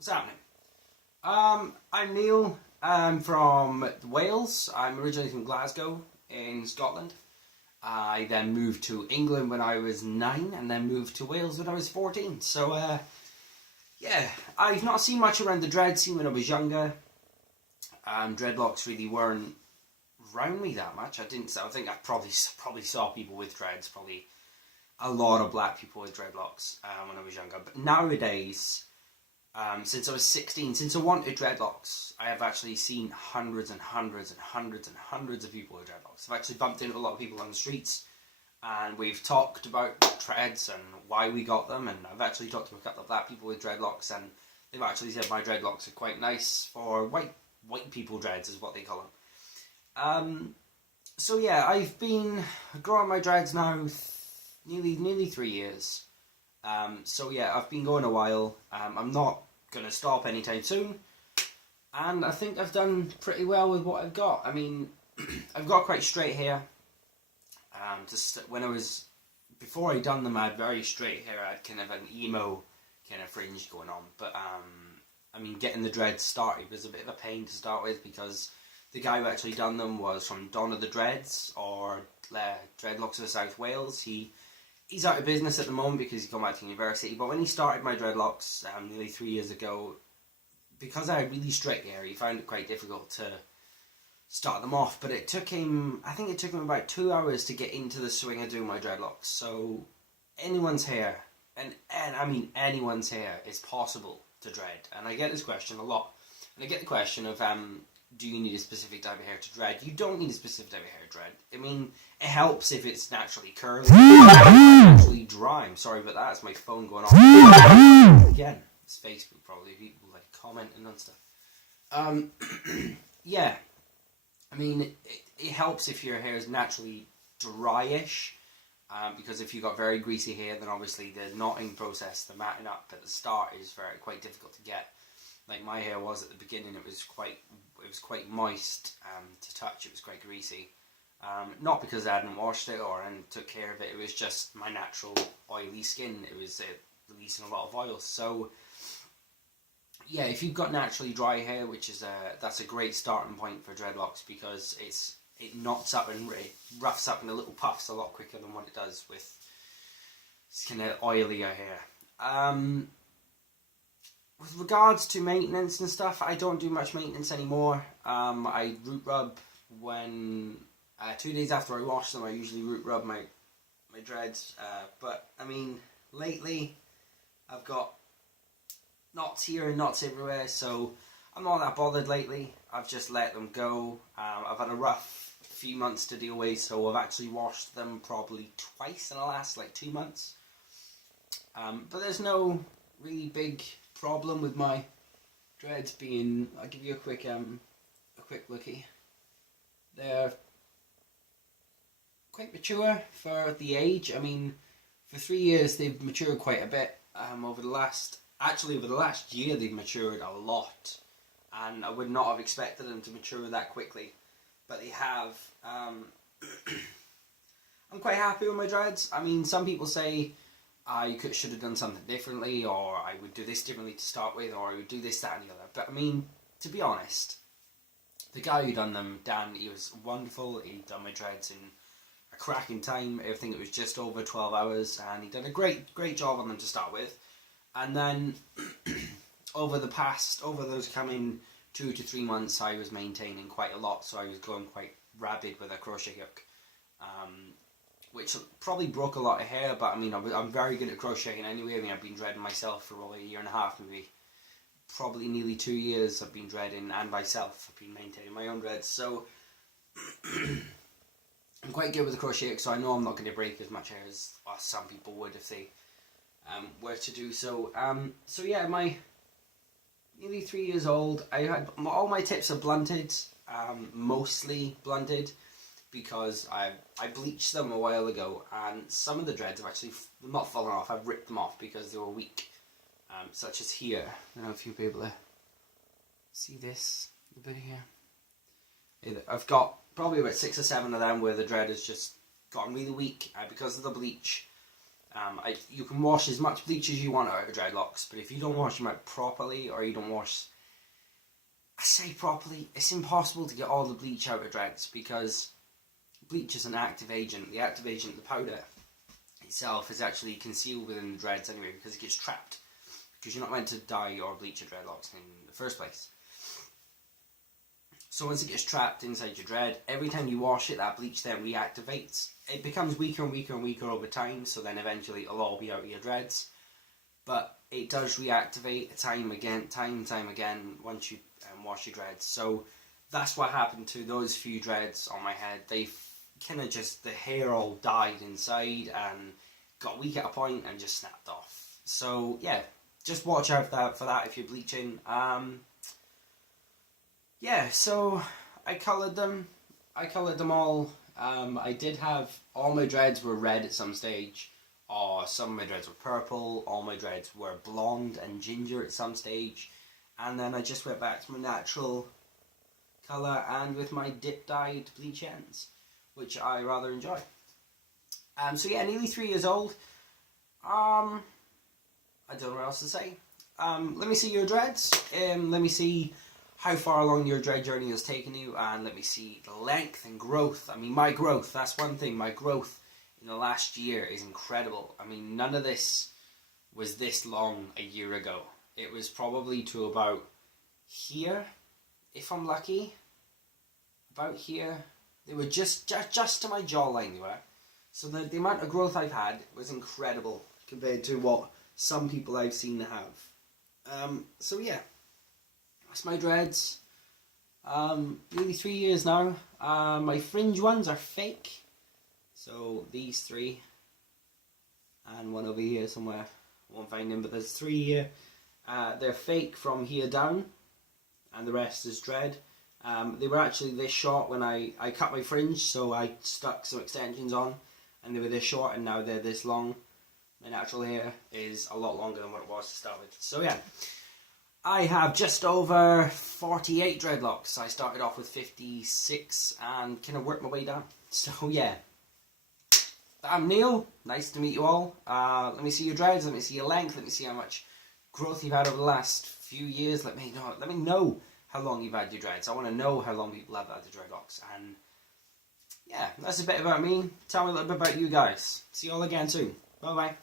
What's happening? I'm Neil. I'm from Wales. I'm originally from Glasgow in Scotland. I then moved to England when I was 9 and then moved to Wales when I was 14. So, yeah, I've not seen much around the dread scene when I was younger. Dreadlocks really weren't around me that much. I think I probably saw people with dreads, probably a lot of black people with dreadlocks when I was younger. But nowadays, since I was 16, since I wanted dreadlocks, I have actually seen hundreds and hundreds and hundreds and hundreds of people with dreadlocks. I've actually bumped into a lot of people on the streets, and we've talked about dreads and why we got them, and I've actually talked to a couple of black people with dreadlocks, and they've actually said my dreadlocks are quite nice for white people dreads, is what they call them. So yeah, I've been growing my dreads now nearly 3 years. So yeah, I've been going a while. I'm not going to stop anytime soon. And I think I've done pretty well with what I've got. I mean, I've got quite straight hair. Before I done them, I had very straight hair. I had kind of an emo kind of fringe going on. But, I mean, getting the dreads started was a bit of a pain to start with, because the guy who actually done them was from Dawn of the Dreads, or Dreadlocks of South Wales. He's out of business at the moment because he's gone back to university. But when he started my dreadlocks nearly 3 years ago, because I had really straight hair, he found it quite difficult to start them off. But I think it took him about 2 hours to get into the swing of doing my dreadlocks. So anyone's hair, and I mean anyone's hair, is possible to dread. And I get this question a lot. And I get the question of, do you need a specific type of hair to dread? You don't need a specific type of hair to dread. I mean, it helps if it's naturally curly, naturally dry. I'm sorry about that. It's my phone going off. Again, it's Facebook probably. People like commenting and stuff. Yeah. I mean, it helps if your hair is naturally dryish. Because if you've got very greasy hair, then obviously the knotting process, the matting up at the start, is quite difficult to get. Like my hair was at the beginning, it was quite moist to touch. It was quite greasy, not because I hadn't washed it or took care of it. It was just my natural oily skin. It was releasing a lot of oil. So yeah, if you've got naturally dry hair, that's a great starting point for dreadlocks, because it knots up and it roughs up into little puffs a lot quicker than what it does with kind of oilier hair. With regards to maintenance and stuff, I don't do much maintenance anymore. I root rub when 2 days after I wash them. I usually root rub my dreads. But I mean, lately I've got knots here and knots everywhere, so I'm not that bothered lately. I've just let them go. I've had a rough few months to deal with, so I've actually washed them probably twice in the last 2 months. But there's no really big problem with my dreads being. I'll give you a quick lookie. They're quite mature for the age. I mean, for 3 years they've matured quite a bit. Over the last year they've matured a lot, and I would not have expected them to mature that quickly, but they have. I'm quite happy with my dreads. I mean, some people say I should have done something differently, or I would do this differently to start with, or I would do this, that and the other. But I mean, to be honest, the guy who done them, Dan, he was wonderful. He done my dreads in a cracking time. I think it was just over 12 hours, and he done a great job on them to start with. And then over those coming 2 to 3 months, I was maintaining quite a lot, so I was going quite rabid with a crochet hook. Which probably broke a lot of hair, but I mean, I'm very good at crocheting anyway. I mean, I've been dreading myself for probably a year and a half, maybe. Probably nearly 2 years I've been dreading, and myself. I've been maintaining my own dreads, so I'm quite good with the crochet hook, so I know I'm not going to break as much hair as some people would if they were to do so. So yeah, my nearly 3 years old, I had all my tips are blunted, mostly blunted, because I bleached them a while ago, and some of the dreads have actually not fallen off. I've ripped them off because they were weak, such as here. I don't know if you'll be able to see this, the bit here. I've got probably about 6 or 7 of them where the dread has just gotten really weak because of the bleach. You can wash as much bleach as you want out of dreadlocks, but if you don't wash them out properly, or you don't wash, I say properly, it's impossible to get all the bleach out of dreads, because bleach is an active agent. The active agent, the powder itself, is actually concealed within the dreads anyway, because it gets trapped, because you're not meant to dye or bleach your dreadlocks in the first place. So once it gets trapped inside your dread, every time you wash it, that bleach then reactivates. It becomes weaker and weaker and weaker over time, so then eventually it'll all be out of your dreads. But it does reactivate time and time again once you wash your dreads. So that's what happened to those few dreads on my head. They kind of just, the hair all died inside and got weak at a point and just snapped off. So yeah, just watch out for that if you're bleaching. Yeah, so I coloured them. I coloured them all. I did have, all my dreads were red at some stage, or some of my dreads were purple, all my dreads were blonde and ginger at some stage, and then I just went back to my natural colour and with my dip dyed bleach ends, which I rather enjoy. So yeah, nearly 3 years old. I don't know what else to say. Let me see your dreads. Let me see how far along your dread journey has taken you, and let me see the length and growth. I mean, my growth, that's one thing. My growth in the last year is incredible. I mean, none of this was this long a year ago. It was probably to about here, if I'm lucky. About here. They were just to my jawline, they were. So the amount of growth I've had was incredible compared to what some people I've seen have. So yeah. That's my dreads. Nearly 3 years now. My fringe ones are fake. So these three. And one over here somewhere. I won't find them, but there's 3 here. They're fake from here down. And the rest is dread. They were actually this short when I cut my fringe. So I stuck some extensions on. And they were this short, and now they're this long. My natural hair is a lot longer than what it was to start with. So yeah. I have just over 48 dreadlocks. I started off with 56 and kind of worked my way down. So yeah, I'm Neil. Nice to meet you all. Let me see your dreads. Let me see your length. Let me see how much growth you've had over the last few years. Let me know how long you've had your dreads. I want to know how long people have had the dreadlocks. And yeah, that's a bit about me. Tell me a little bit about you guys. See you all again soon. Bye bye.